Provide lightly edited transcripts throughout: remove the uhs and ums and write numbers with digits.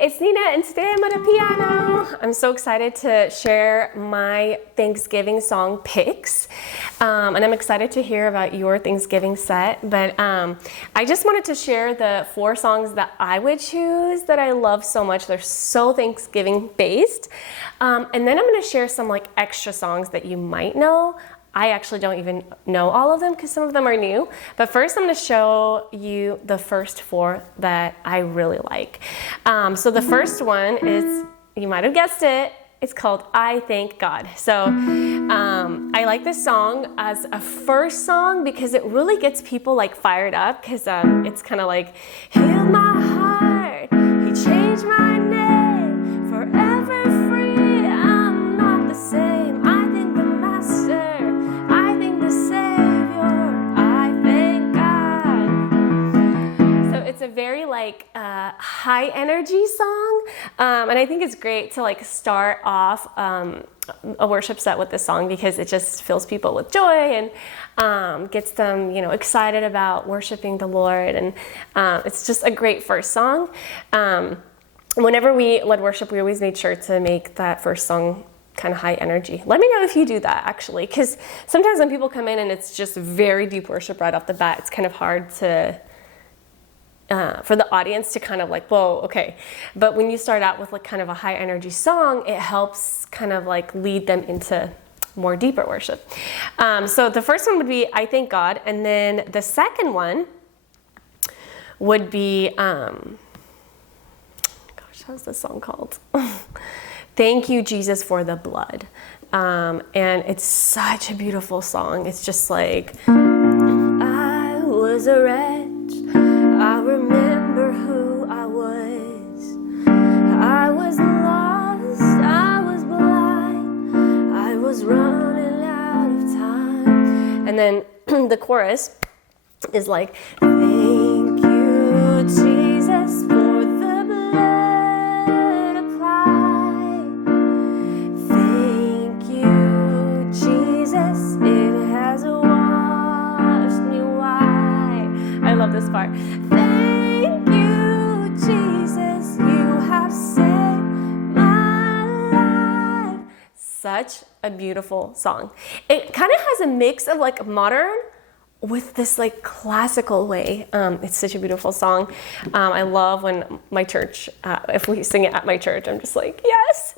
it's Nina, and today I'm at a piano. I'm so excited to share my Thanksgiving song picks, and I'm excited to hear about your Thanksgiving set, but I just wanted to share the 4 songs that I would choose that I love so much. They're so Thanksgiving based, and then I'm going to share some like extra songs that you might know. I actually don't even know all of them because some of them are new. But first I'm going to show you the first 4 that I really like. So the first one is, you might have guessed it, it's called I Thank God. So I like this song as a first song because it really gets people like fired up because it's kind of like, heal my heart, he changed my name, forever free, I'm not the same. I thank the Master, it's a very like high energy song, and I think it's great to like start off a worship set with this song because it just fills people with joy and gets them, you know, excited about worshiping the Lord, and it's just a great first song. Whenever we led worship, we always made sure to make that first song kind of high energy. Let me know if you do that actually, because sometimes when people come in and it's just very deep worship right off the bat, it's kind of hard to for the audience to kind of like, whoa, okay. But when you start out with like kind of a high energy song, it helps kind of like lead them into more deeper worship. So the first one would be I Thank God. And then the second one would be, gosh, how's this song called? Thank You, Jesus, for the blood. And it's such a beautiful song. It's just like, I was a wretch, I remember who I was lost, I was blind, I was running out of time. And then the chorus is like, thank you, Jesus, for the blood applied. Thank you, Jesus, it has washed me white. I love this part. Thank you, Jesus, you have saved my life. Such a beautiful song. It kind of has a mix of like modern with this like classical way. It's such a beautiful song. I love when my church, if we sing it at my church, I'm just like, yes.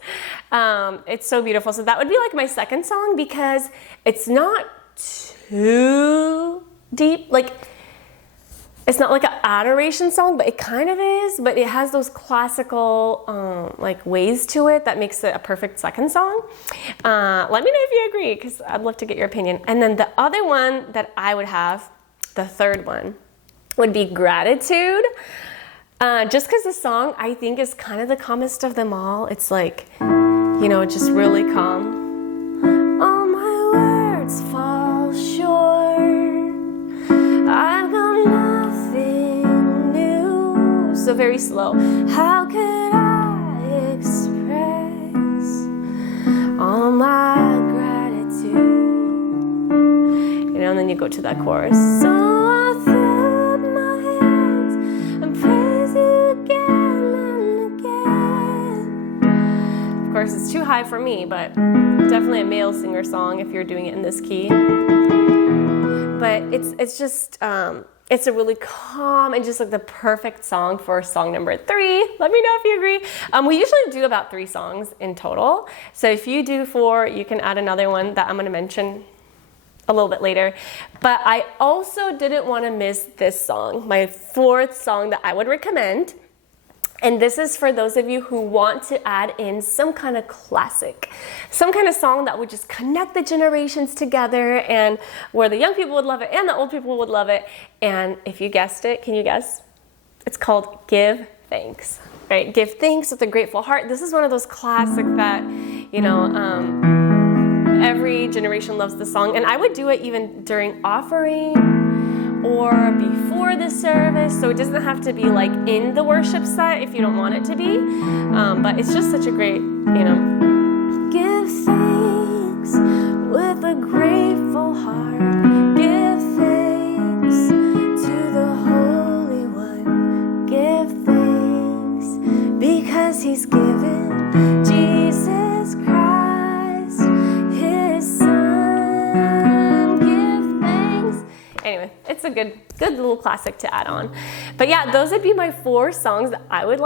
It's so beautiful. So that would be like my second song because it's not too deep. Like, it's not like an adoration song, but it kind of is, but it has those classical like ways to it that makes it a perfect second song. Let me know if you agree, because I'd love to get your opinion. And then the other one that I would have, the third one, would be Gratitude. Just because the song, I think, is kind of the calmest of them all. It's like, you know, just really calm. All my words fall short. I've got nothing new. So very slow. How could I express all my gratitude? You know, and then you go to that chorus. So I throw up my hands and praise you again and again. Of course, it's too high for me, but definitely a male singer song if you're doing it in this key. But it's just, it's a really calm and just like the perfect song for song number 3. Let me know if you agree. We usually do about 3 songs in total. So if you do 4, you can add another one that I'm going to mention a little bit later. But I also didn't want to miss this song, my 4th song that I would recommend. And this is for those of you who want to add in some kind of classic, some kind of song that would just connect the generations together and where the young people would love it and the old people would love it. And if you guessed it, can you guess? It's called Give Thanks, right? Give thanks with a grateful heart. This is one of those classic that, you know, every generation loves the song. And I would do it even during offering or before the service, so it doesn't have to be like in the worship set if you don't want it to be, but it's just such a great, you know. Give thanks with a grateful heart, give thanks to the Holy One, give thanks because 'cause he's given Jesus Christ, his son. Give thanks. Anyway, it's a good little classic to add on. But yeah, those would be my 4 songs that I would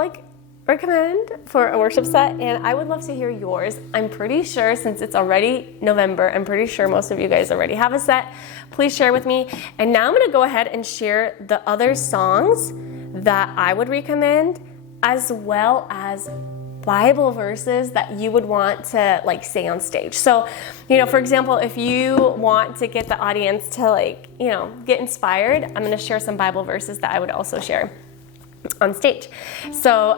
recommend for a worship set, and I would love to hear yours. I'm pretty sure, since it's already November, I'm pretty sure most of you guys already have a set. Please share with me. And now I'm going to go ahead and share the other songs that I would recommend, as well as Bible verses that you would want to say on stage. So, for example, if you want to get the audience to get inspired, I'm going to share some Bible verses that I would also share on stage. So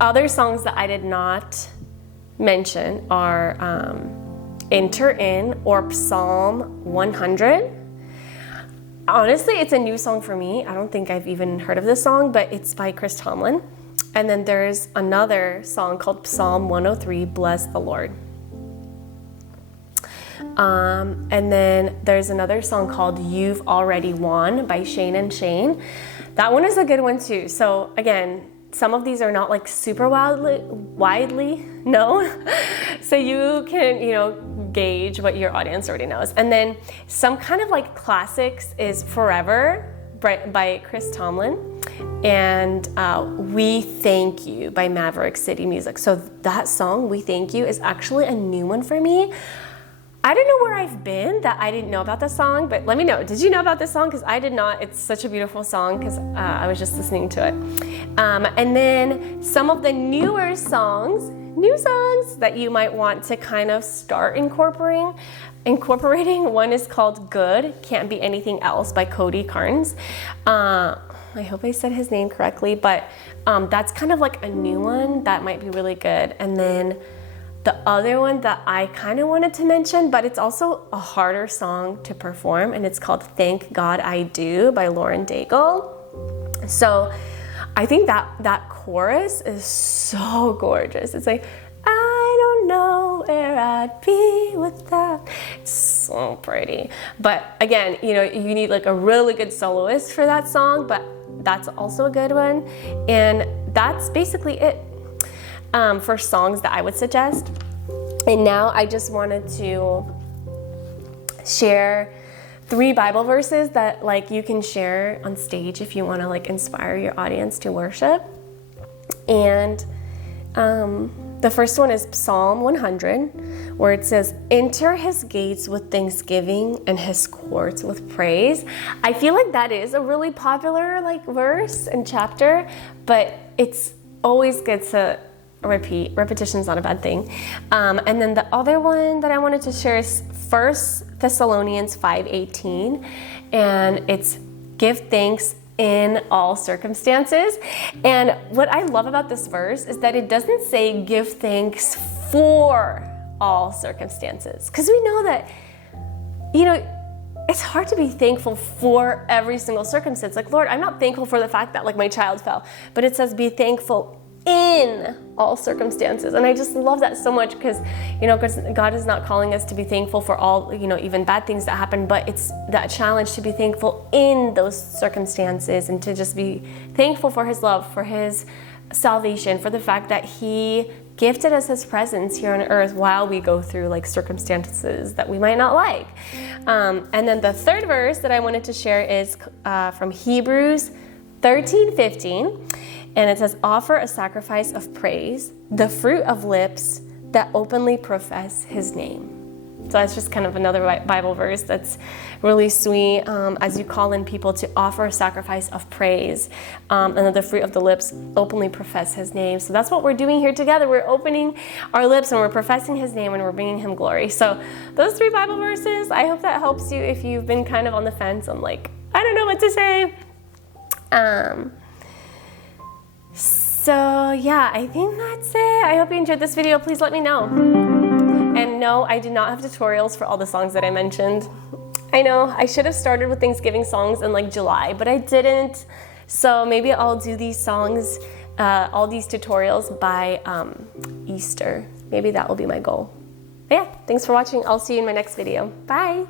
other songs that I did not mention are Enter In or Psalm 100. Honestly, it's a new song for me. I don't think I've even heard of this song, but it's by Chris Tomlin. And then there's another song called Psalm 103, Bless the Lord. And then there's another song called You've Already Won by Shane and Shane. That one is a good one too. So again, some of these are not super widely known. So you can, gauge what your audience already knows. And then some kind of classics is Forever by Chris Tomlin, and We Thank You by Maverick City Music. So that song, We Thank You, is actually a new one for me. I don't know where I've been that I didn't know about this song, but let me know. Did you know about this song? Because I did not. It's such a beautiful song because I was just listening to it. And then some of the new songs that you might want to kind of start incorporating. One is called Good, Can't Be Anything Else by Cody Carnes. I hope I said his name correctly, but that's kind of a new one that might be really good. And then the other one that I kind of wanted to mention, but it's also a harder song to perform, and it's called Thank God I Do by Lauren Daigle. So I think that chorus is so gorgeous. It's I don't know where I'd be without. It's so pretty. But again, you need a really good soloist for that song, but that's also a good one. And that's basically it. For songs that I would suggest. And now I just wanted to share 3 Bible verses that you can share on stage if you want to inspire your audience to worship. And the first one is Psalm 100, where it says, enter his gates with thanksgiving and his courts with praise. I feel like that is a really popular verse and chapter, but it's always good to repeat. Repetition's not a bad thing. And then the other one that I wanted to share is 1 Thessalonians 5:18, and it's give thanks in all circumstances. And what I love about this verse is that it doesn't say give thanks for all circumstances, because we know that it's hard to be thankful for every single circumstance. Lord, I'm not thankful for the fact that my child fell, but it says be thankful in all circumstances. And I just love that so much because, God is not calling us to be thankful for all, even bad things that happen, but it's that challenge to be thankful in those circumstances and to just be thankful for his love, for his salvation, for the fact that he gifted us his presence here on earth while we go through circumstances that we might not like. And then the third verse that I wanted to share is from Hebrews 13:15. And it says, offer a sacrifice of praise, the fruit of lips that openly profess his name. So that's just kind of another Bible verse that's really sweet as you call in people to offer a sacrifice of praise. And then the fruit of the lips openly profess his name. So that's what we're doing here together. We're opening our lips and we're professing his name and we're bringing him glory. So those 3 Bible verses, I hope that helps you if you've been kind of on the fence. I'm I don't know what to say. So yeah, I think that's it. I hope you enjoyed this video. Please let me know. And no, I did not have tutorials for all the songs that I mentioned. I know, I should have started with Thanksgiving songs in July, but I didn't. So maybe I'll do these songs, all these tutorials by Easter. Maybe that will be my goal. But yeah, thanks for watching. I'll see you in my next video. Bye.